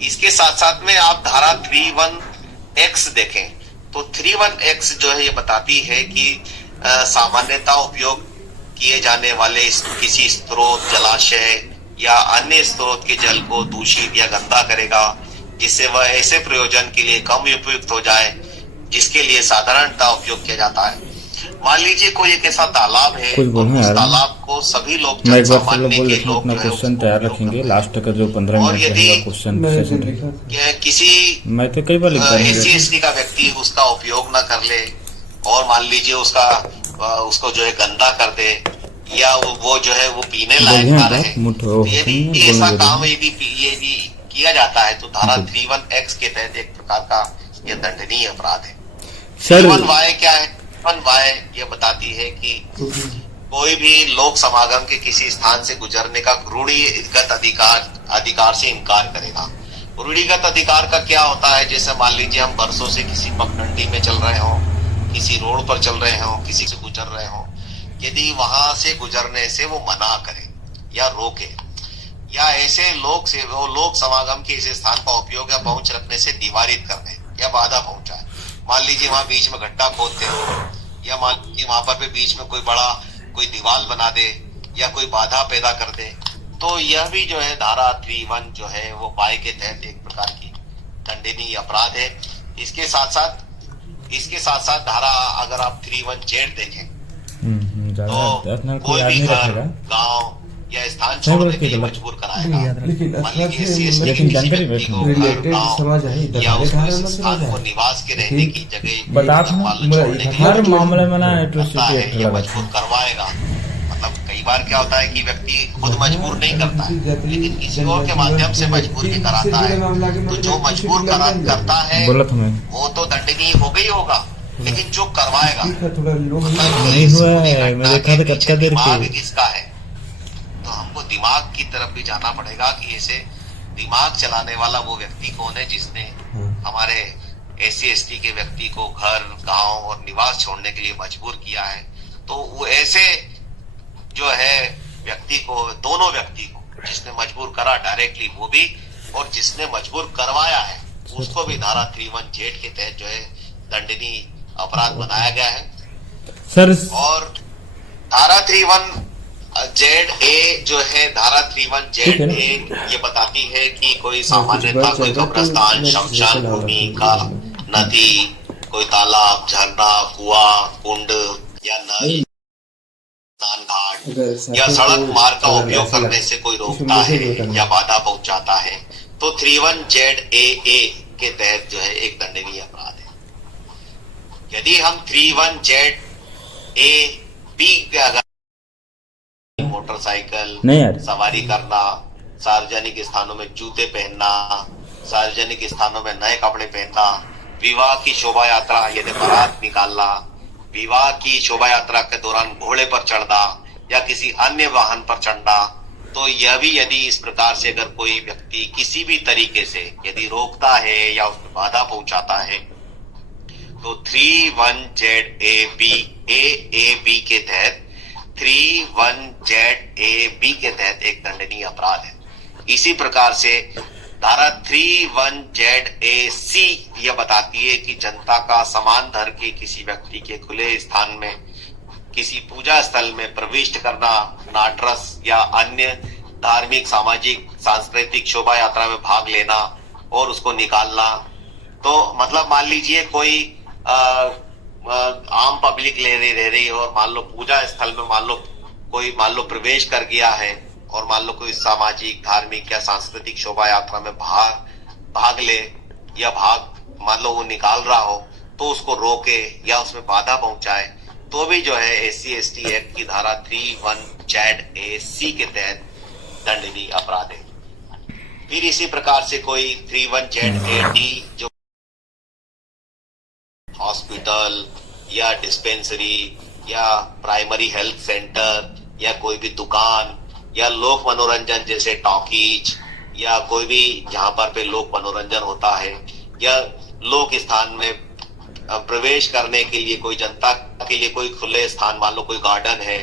इसके साथ साथ में आप धारा 31X देखें तो 31X जो है ये बताती है कि सामान्यतः उपयोग किए जाने वाले किसी स्रोत, जलाशय या अन्य स्रोत के जल को दूषित या गंदा करेगा, जिससे वह ऐसे प्रयोजन के लिए कम उपयुक्त हो जाए जिसके लिए साधारणतः उपयोग किया जाता है। मान लीजिए कोई एक ऐसा तालाब है, उस तालाब को सभी लोग जन सामान्य के लोग अपना क्वेश्चन तैयार रखेंगे, लास्ट का जो 15 मिनट का क्वेश्चन सेशन किसी मैं तो कई बार SC ST का व्यक्ति उसका उपयोग न कर ले और मान लीजिए उसको जो है गंदा कर दे, या वो जो है वो पीने लायक ना रहे, यदि ऐसा काम यदि किया जाता है तो धारा 31X के तहत एक प्रकार का यह दंडनीय अपराध है। 31Y क्या है? 31Y ये बताती है कि कोई भी लोक समागम के किसी स्थान से गुजरने का रूढ़िगत अधिकार से इनकार करेगा। रूढ़िगत अधिकार का क्या होता है? जैसे मान लीजिए हम बरसों से किसी पगडंडी में चल रहे हो, किसी रोड पर चल रहे हो, किसी से गुजर रहे हो, यदि वहां से गुजरने से वो मना करे या रोके, या ऐसे लोक समागम के इस स्थान का उपयोग या पहुंच रखने से निवारित करने या बाधा पहुंचाए। मान लीजिए वहां बीच में गड्ढा खोदते हो, या मान लीजिए वहां पर भी बीच में कोई दीवार बना दे या कोई बाधा पैदा कर दे, तो यह भी जो है धारा 31 जो है वो Y के तहत एक प्रकार की दंडनीय अपराध है। इसके साथ साथ धारा अगर आप 31Z देखें तो कोई भी घर, गांव या स्थान छोड़ने के लिए मजबूर कराएगा। मान लीजिए SC/ST के किसी व्यक्ति को घर, गाँव या उस स्थान को निवास के रहने की जगह मान लो छोड़ने के हर लिए मामले में ना करता एट्रोसिटी है एक्ट या लगा मजबूर करवाएगा। मतलब कई बार क्या होता है कि व्यक्ति खुद मजबूर नहीं करता है, लेकिन किसी और के माध्यम से मजबूर भी कराता है। तो जो मजबूर करता है बोला था मैं वो तो दंडनीय हो गई होगा, लेकिन जो करवाएगा नहीं हुआ है, मैं देखा था कच्चा देर दिमाग के किसका है। तो हमको दिमाग की तरफ भी जाना पड़ेगा कि ऐसे दिमाग चलाने वाला वो व्यक्ति कौन है जिसने हमारे SC/ST के व्यक्ति को घर, गांव और निवास छोड़ने के लिए मजबूर किया है। तो वो ऐसे जो है व्यक्ति को, दोनों व्यक्ति को जिसने मजबूर करा डायरेक्टली वो भी, और जिसने मजबूर करवाया है उसको भी धारा 31Z के तहत जो है दंडनीय अपराध बनाया गया है। सर। और धारा 31ZA जो है, धारा 31ZA ये बताती है कि कोई सामान्यतः कोई कब्रिस्तान, शमशान भूमि का, नदी, कोई तालाब, झरना, कुआं, कुंड या नल, स्नान घाट या सड़क मार्ग का उपयोग करने से कोई रोकता है या बाधा पहुंचाता है तो 31ZAA के तहत जो है एक दंडनीय अपराध है। यदि हम 31ZAB के अगर मोटरसाइकिल सवारी करना, सार्वजनिक स्थानों में जूते पहनना, सार्वजनिक स्थानों में नए कपड़े पहनना, विवाह की शोभा यात्रा यदि बारात निकालना, विवाह की शोभा यात्रा के दौरान घोड़े पर चढ़ना या किसी अन्य वाहन पर चढ़ना, तो यह भी यदि इस प्रकार से अगर कोई व्यक्ति किसी भी तरीके से यदि रोकता है या उसमें बाधा पहुंचाता है तो 31ZAB के तहत 31ZAB के तहत एक दंडनीय अपराध है। इसी प्रकार से धारा 31ZAC यह बताती है कि जनता का समान धर्म के किसी व्यक्ति के खुले स्थान में किसी पूजा स्थल में प्रविष्ट करना, नाटरस या अन्य धार्मिक, सामाजिक, सांस्कृतिक शोभा यात्रा में भाग लेना और उसको निकालना। तो मतलब मान लीजिए कोई आम पब्लिक रह रही और मान लो पूजा स्थल में मान लो प्रवेश कर गया है और मान लो कोई सामाजिक, धार्मिक या सांस्कृतिक शोभा यात्रा में भाग ले या मान लो वो निकाल रहा हो तो उसको रोके या उसमें बाधा पहुंचाए तो भी जो है SC/ST एक्ट की धारा 31ZAC के तहत दंडनीय अपराध है। फिर इसी प्रकार से कोई 31ZAD जो हॉस्पिटल या डिस्पेंसरी या प्राइमरी हेल्थ सेंटर या कोई भी दुकान या लोक मनोरंजन जैसे टॉकीज या कोई भी जहां पर पे लोक मनोरंजन होता है या लोक स्थान में प्रवेश करने के लिए कोई जनता के लिए कोई खुले स्थान, मान लो कोई गार्डन है,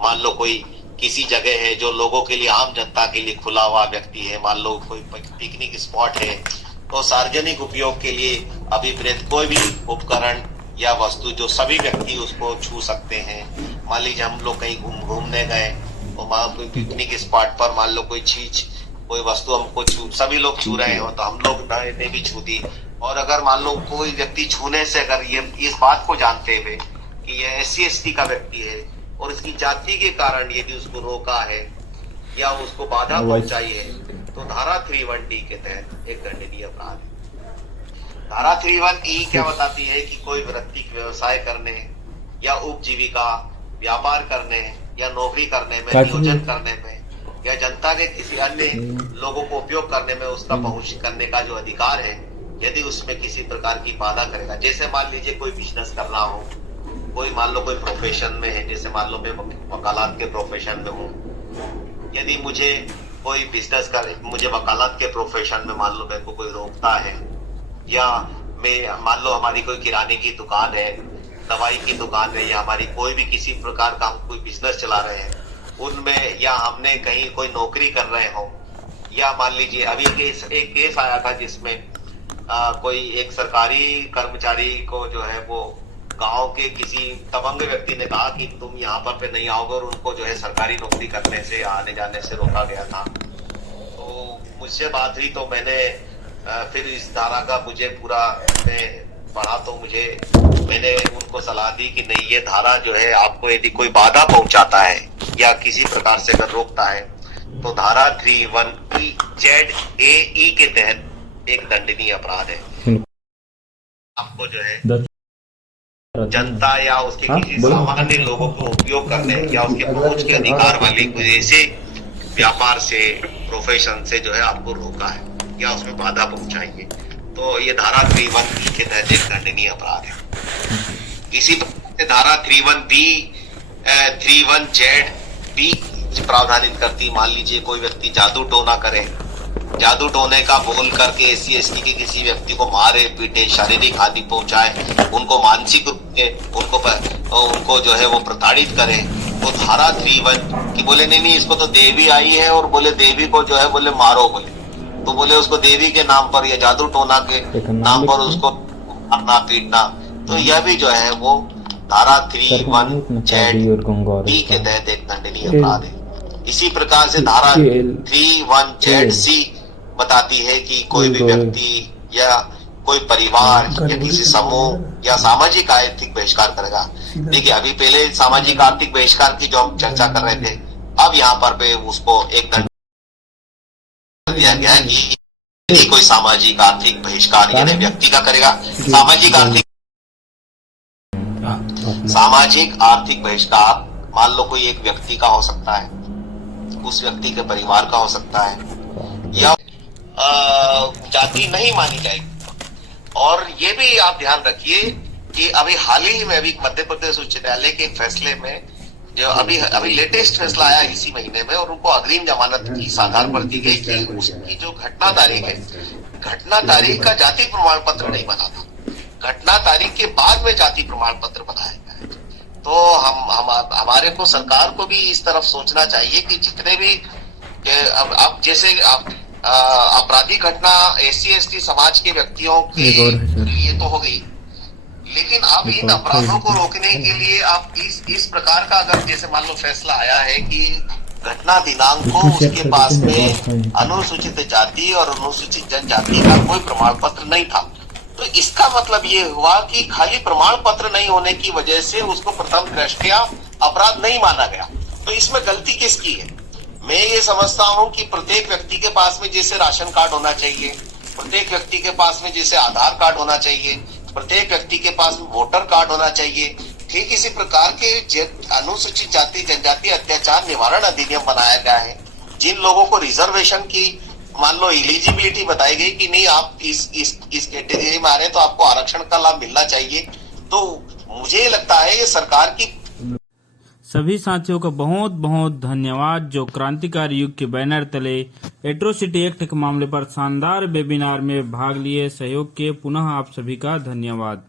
मान लो कोई किसी जगह है जो लोगों के लिए, आम जनता के लिए खुला हुआ व्यक्ति है, मान लो कोई पिकनिक स्पॉट है, तो सार्वजनिक उपयोग के लिए अभिप्रेत कोई भी उपकरण या वस्तु जो सभी व्यक्ति उसको छू सकते हैं। मान लीजिए हम लोग कहीं घूमने गए तो मान कोई पिकनिक स्पॉट पर मान लो कोई चीज, कोई वस्तु हमको सभी लोग छू रहे हो तो हम लोग ने भी छू दी। और अगर मान लो कोई व्यक्ति छूने से अगर ये इस बात को जानते हुए कि यह SC/ST का व्यक्ति है और इसकी जाति के कारण यदि उसको रोका है या उसको बाधा पहुंचाई है तो धारा 31D के तहत एक दंडनीय अपराध है। धारा 31E क्या बताती है कि कोई वृत्तिक व्यवसाय करने या उपजीविका, व्यापार करने या नौकरी करने में, नियोजन करने में या जनता के किसी अन्य लोगों को उपयोग करने में उसका पहुंच करने का जो अधिकार है, यदि उसमें किसी प्रकार की बाधा करेगा, जैसे मान लीजिए कोई बिजनेस कर रहा हो, कोई मान लो कोई प्रोफेशन में है, जैसे मान लो मैं वकालत के प्रोफेशन में हूँ, यदि मुझे कोई बिजनेस मुझे वकालत के प्रोफेशन में मान लो मेरे को कोई रोकता है या मैं मान लो हमारी कोई किराने की दुकान है, दवाई की दुकान है या हमारी कोई भी किसी प्रकार का हम कोई बिजनेस चला रहे हैं उनमें, या हमने कहीं कोई नौकरी कर रहे हो, या मान लीजिए अभी एक केस आया था जिसमें कोई एक सरकारी कर्मचारी को जो है वो गांव के किसी दबंग व्यक्ति ने कहा कि तुम यहाँ पर पे नहीं आओगे और उनको जो है सरकारी नौकरी करने से, आने जाने से रोका गया था। तो मुझसे बात हुई तो मैंने फिर इस धारा का मुझे पूरा पढ़ा तो मैंने उनको सलाह दी कि नहीं, ये धारा जो है आपको यदि कोई बाधा पहुंचाता है या किसी प्रकार से अगर रोकता है तो धारा 31E के तहत एक दंडनीय अपराध है। आपको जो है जनता या उसके किसी सामान्य लोगों को उपयोग करने या उसके पहुंच के अधिकार वाले कोई ऐसे व्यापार से, प्रोफेशन से जो है आपको रोका है या उसमें बाधा पहुंचाई है, तो ये धारा 31E के तहत एक दंडनीय अपराध है। इसी प्रकार से धारा 31Z भी प्रावधानित करती। मान लीजिए कोई व्यक्ति जादू टोना करे, जादू टोने का बोल करके SC/ST के किसी व्यक्ति को मारे, पीटे, शारीरिक हानि पहुंचाए, उनको मानसिक रूप से उनको जो है वो प्रताड़ित करे, तो धारा 31 की बोले नहीं इसको तो देवी आई है और बोले देवी को जो है बोले मारो, बोले तो बोले उसको देवी के नाम पर या जादू टोना के नाम पर उसको मारना, पीटना, तो यह भी जो है वो धारा 31Z के तहत एक दंडनीय अपराध है। इसी प्रकार से धारा 31ZC बताती है कि कोई भी व्यक्ति या कोई परिवार या किसी समूह या सामाजिक आर्थिक बहिष्कार करेगा। देखिए अभी पहले सामाजिक आर्थिक बहिष्कार की जो हम चर्चा कर रहे थे, अब यहाँ पर पे उसको एक दंड दिया गया है कि यदि कोई सामाजिक आर्थिक बहिष्कार यानी व्यक्ति का करेगा, सामाजिक आर्थिक बहिष्कार मान लो कोई एक व्यक्ति का हो सकता है, उस व्यक्ति के परिवार का हो सकता है, या जाति नहीं मानी जाएगी। और ये भी आप ध्यान रखिए कि अभी हाल ही में अभी मध्य प्रदेश उच्च न्यायालय के फैसले में जो अभी लेटेस्ट फैसला आया इसी महीने में, और उनको अग्रिम जमानत की आधार पर दी गई कि उसकी जो घटना तारीख है, घटना तारीख का जाति प्रमाण पत्र नहीं बना था, घटना तारीख के बाद में जाति प्रमाण पत्र बनाया गया है। तो हमारे को सरकार को भी इस तरफ सोचना चाहिए कि जितने भी अब जैसे आपराधिक घटना SC/ST समाज के व्यक्तियों के ये तो हो गई, लेकिन अब इन अपराधों को रोकने के लिए आप इस प्रकार का अगर जैसे मान लो फैसला आया है कि घटना दिनांक को उसके पास में अनुसूचित जाति और अनुसूचित जनजाति का कोई प्रमाण पत्र नहीं था, तो इसका मतलब ये हुआ कि खाली प्रमाण पत्र नहीं होने की वजह से उसको प्रथम दृष्टया अपराध नहीं माना गया। तो इसमें गलती किसकी है? मैं ये समझता हूं कि प्रत्येक व्यक्ति के पास में जैसे राशन कार्ड होना चाहिए, प्रत्येक व्यक्ति के पास में जैसे आधार कार्ड होना चाहिए, प्रत्येक व्यक्ति के पास में वोटर कार्ड होना चाहिए, ठीक इसी प्रकार के अनुसूचित जाति जनजाति अत्याचार निवारण अधिनियम बनाया गया है। जिन लोगों को रिजर्वेशन की मान लो एलिजिबिलिटी बताई गई कि नहीं आप इस कैटेगरी में आ रहे हैं तो आपको आरक्षण का लाभ मिलना चाहिए, तो मुझे लगता है ये सरकार की। सभी साथियों का बहुत बहुत धन्यवाद जो क्रांतिकारी युग के बैनर तले एट्रोसिटी एक्ट के मामले पर शानदार वेबिनार में भाग लिए, सहयोग किए। पुनः आप सभी का धन्यवाद।